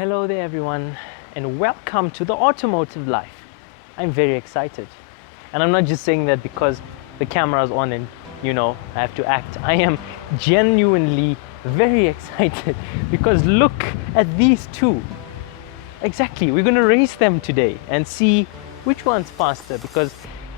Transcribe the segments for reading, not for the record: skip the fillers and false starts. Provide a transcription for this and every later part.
Hello there everyone and welcome to the Automotive Life. I'm very excited and I'm not just saying that because the camera's on and I have to act. I am genuinely very excited because look at these two. Exactly, we're gonna race them today and see which one's faster because,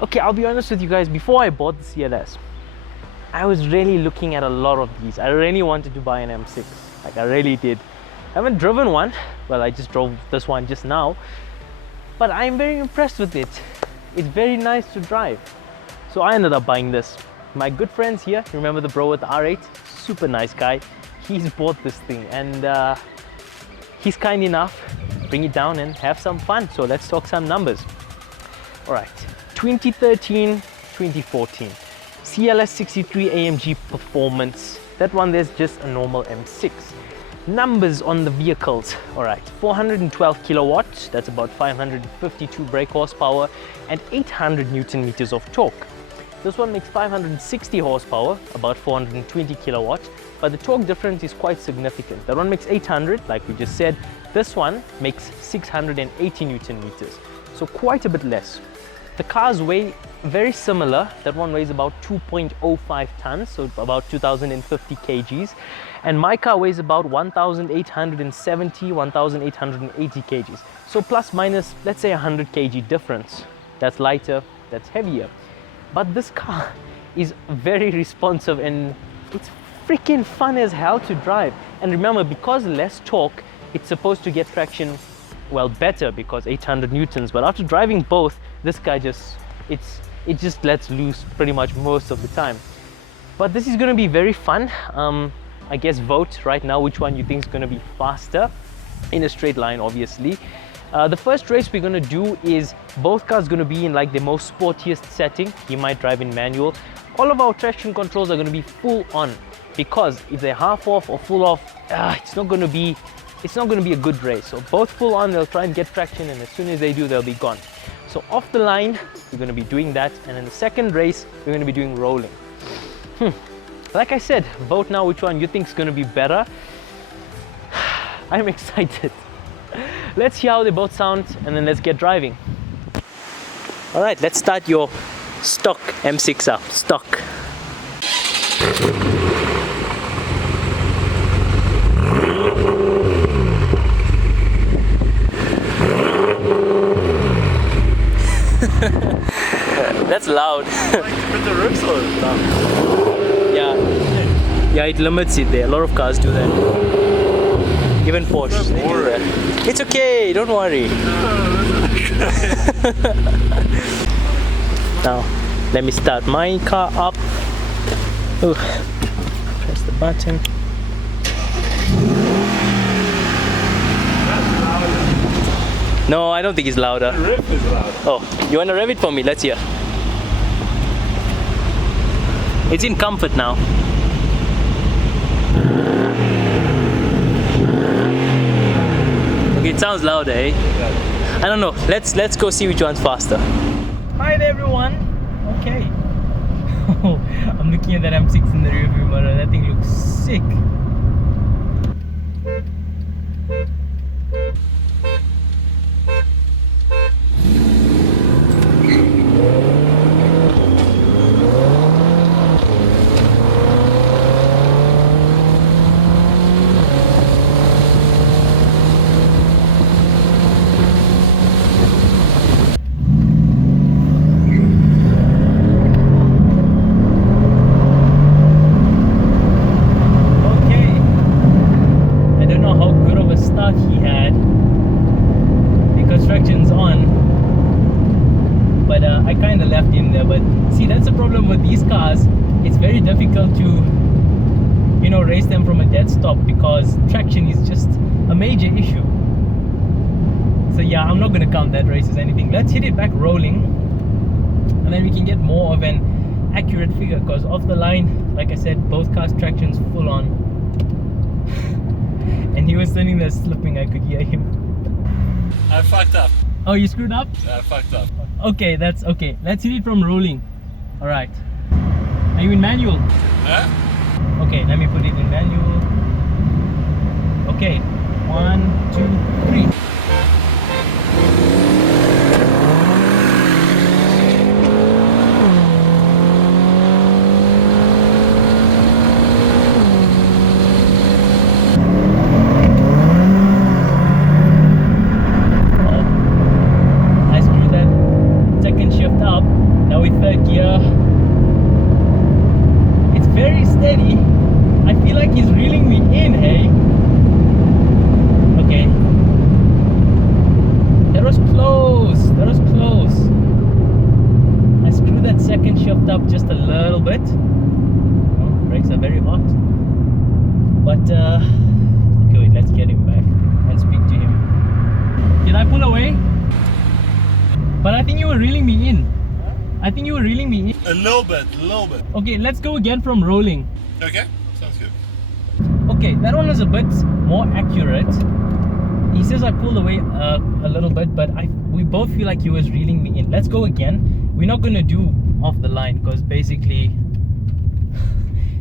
okay, I'll be honest with you guys, before I bought the CLS, I was really looking at a lot of these. I really wanted to buy an M6, like I really did. I haven't driven one, well I just drove this one just now, but I'm very impressed with it. It's very nice to drive. So I ended up buying this. My good friends here, remember the bro with the R8? Super nice guy. He's bought this thing and he's kind enough to bring it down and have some fun. So let's talk some numbers. All right, 2013, 2014. Cls63 Amg performance. That one there's just a normal M6. Numbers on the vehicles. All right, 412 kilowatts, that's about 552 brake horsepower and 800 Newton meters of torque. This one makes 560 horsepower, about 420 kilowatts, but the torque difference is quite significant. That one makes 800, like we just said. This one makes 680 Newton meters, so quite a bit less. The cars weigh very similar. That one weighs about 2.05 tons, so about 2,050 kgs. And my car weighs about 1,870, 1,880 kgs. So plus minus, let's say 100 kg difference. That's lighter, that's heavier. But this car is very responsive and it's freaking fun as hell to drive. And remember, because less torque, it's supposed to get traction, well, better because 800 newtons. But after driving both, this guy it just lets loose pretty much most of the time. But this is going to be very fun. I guess vote right now which one you think is going to be faster in a straight line, obviously. The first race we're going to do is both cars going to be in like the most sportiest setting. You might drive in manual. All of our traction controls are going to be full on, because if they're half off or full off, it's not going to be a good race. So both full on, they'll try and get traction, and as soon as they do, they'll be gone. So off the line, we're going to be doing that, and in the second race, we're going to be doing rolling. Like I said, vote now which one you think is going to be better. I'm excited. Let's hear how they both sound, and then let's get driving. All right, let's start your stock M6 up. Stock. That's loud. With the rips on. Yeah, it limits it there. A lot of cars do that. Even Porsche. They do that. It's okay, don't worry. Now, let me start my car up. Ooh. Press the button. No, I don't think it's louder. The riff is loud. Oh, you want to rev it for me? Let's hear. It's in comfort now. Okay, it sounds louder, eh? I don't know. Let's go see which one's faster. Hi there, everyone. Okay. I'm looking at that M6 in the rearview mirror. That thing looks sick. He had because traction's on, but I kind of left him there. But see, that's the problem with these cars. It's very difficult to race them from a dead stop because traction is just a major issue. So yeah, I'm not going to count that race as anything. Let's hit it back rolling, and then we can get more of an accurate figure, because off the line, like I said, both cars traction's full on. And he was standing there slipping, I could hear him. I fucked up. Oh, you screwed up? I fucked up. Okay, that's okay. Let's hit it from rolling. Alright. Are you in manual? Huh? Okay, let me put it in manual. Okay, 1, 2, 3. I screwed that second shift up. Now with third gear, it's very steady. I feel like he's reeling me in, hey? Okay. That was close. That was close. I screwed that second shift up just a little bit. Oh, brakes are very hot. But, okay, wait, let's get him back and speak to him. Did I pull away? But I think you were reeling me in. I think you were reeling me in. A little bit, a little bit. Okay, let's go again from rolling. Okay, sounds good. Okay, that one is a bit more accurate. He says I pulled away a little bit, but we both feel like he was reeling me in. Let's go again. We're not going to do off the line because basically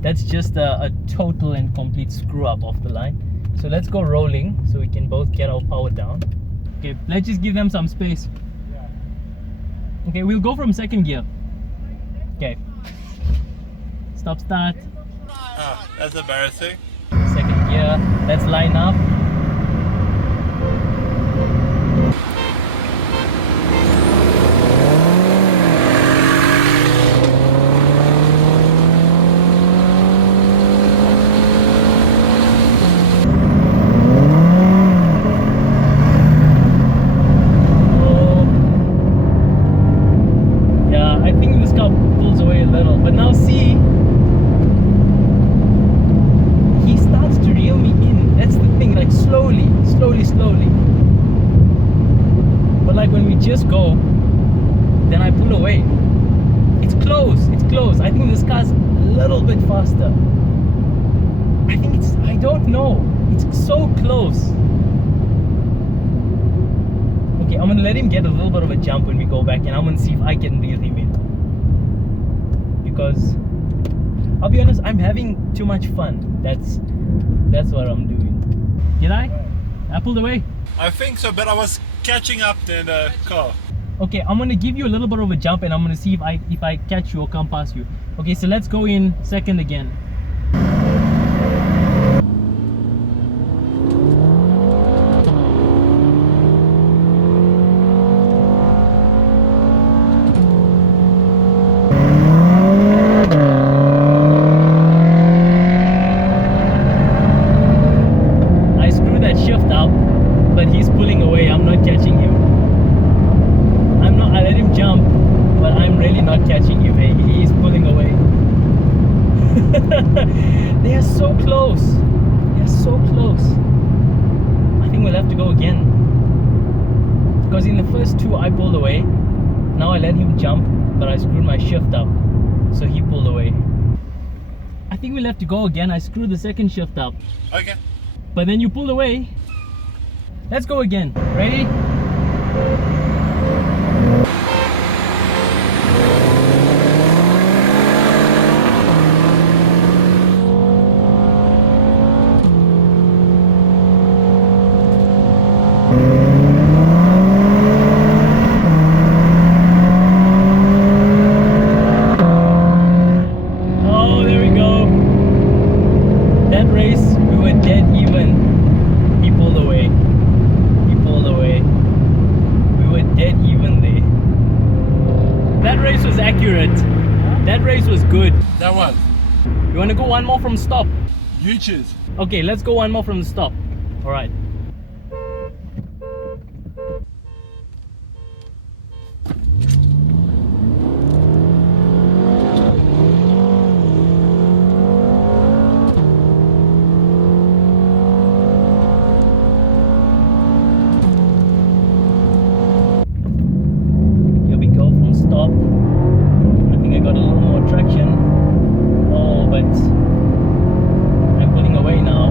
that's just a total and complete screw up off the line. So let's go rolling so we can both get our power down. Okay, let's just give them some space. Okay, we'll go from second gear. Okay. Stop, start. Ah, that's embarrassing. Second gear. Let's line up. Slowly. But like when we just go, then I pull away. It's close. I think this car's a little bit faster. I don't know. It's so close. Okay, I'm gonna let him get a little bit of a jump when we go back, and I'm gonna see if I can reel him in. Because I'll be honest, I'm having too much fun. That's what I'm doing. Did I pulled away? I think so, but I was catching up in the car. Okay, I'm gonna give you a little bit of a jump, and I'm gonna see if I catch you or come past you. Okay, so let's go in second again. They are so close. They are so close. I think we'll have to go again. Because in the first two I pulled away. Now I let him jump, but I screwed my shift up. So he pulled away. I think we'll have to go again. I screwed the second shift up. Okay. But then you pulled away. Let's go again. Ready? That race was good. That one. You want to go one more from stop? You choose. Okay, let's go one more from the stop. Alright. Here we go from stop. I got a little more traction. Oh, but I'm pulling away now.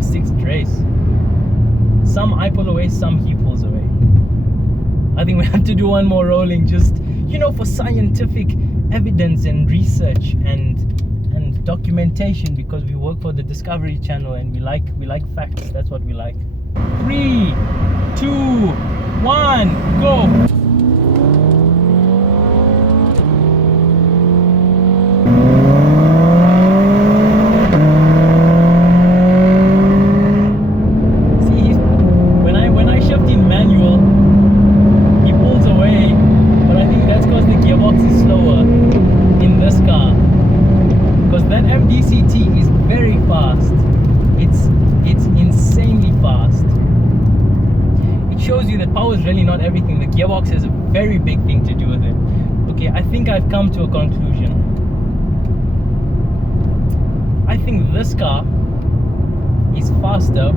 our 6th race. Some I pull away, some he pulls away. I think we have to do one more rolling, just, you know, for scientific evidence and research and documentation, because we work for the Discovery Channel and we like facts. That's what we like. 3, 2, 1, go! Shows you that power is really not everything. The gearbox has a very big thing to do with it. Okay, I think I've come to a conclusion. I think this car is faster,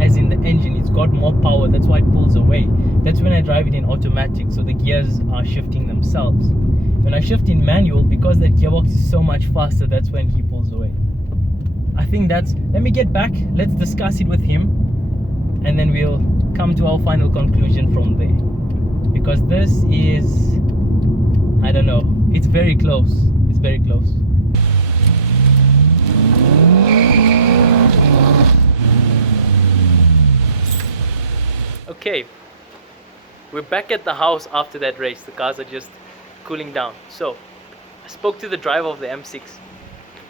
as in the engine, it's got more power, that's why it pulls away. That's when I drive it in automatic, so the gears are shifting themselves. When I shift in manual, because that gearbox is so much faster, that's when he pulls away. I think that's, let me get back, let's discuss it with him, and then we'll come to our final conclusion from there, because this is, I don't know, it's very close. It's very close. Okay, we're back at the house after that race. The cars are just cooling down. So I spoke to the driver of the M6.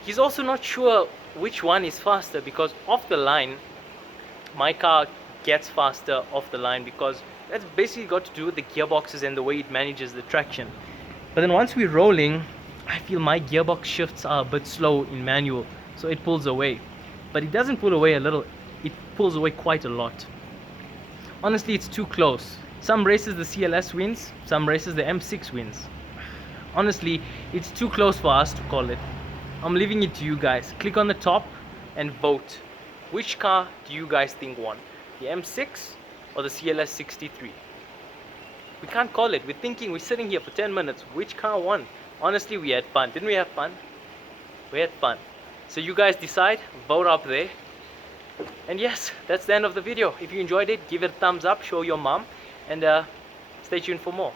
He's also not sure which one is faster, because off the line my car gets faster off the line, because that's basically got to do with the gearboxes and the way it manages the traction. But then once we're rolling, I feel my gearbox shifts are a bit slow in manual, so it pulls away. But it doesn't pull away a little, it pulls away quite a lot. Honestly, it's too close. Some races the CLS wins, some races the M6 wins. Honestly, it's too close for us to call it. I'm leaving it to you guys. Click on the top and vote. Which car do you guys think won? The M6 or the Cls63? We can't call it. We're sitting here for 10 minutes. Which car won? Honestly, we had fun. Didn't we have fun? We had fun. So you guys decide, vote up there. And yes, that's the end of the video. If you enjoyed it, give it a thumbs up, show your mom, and stay tuned for more.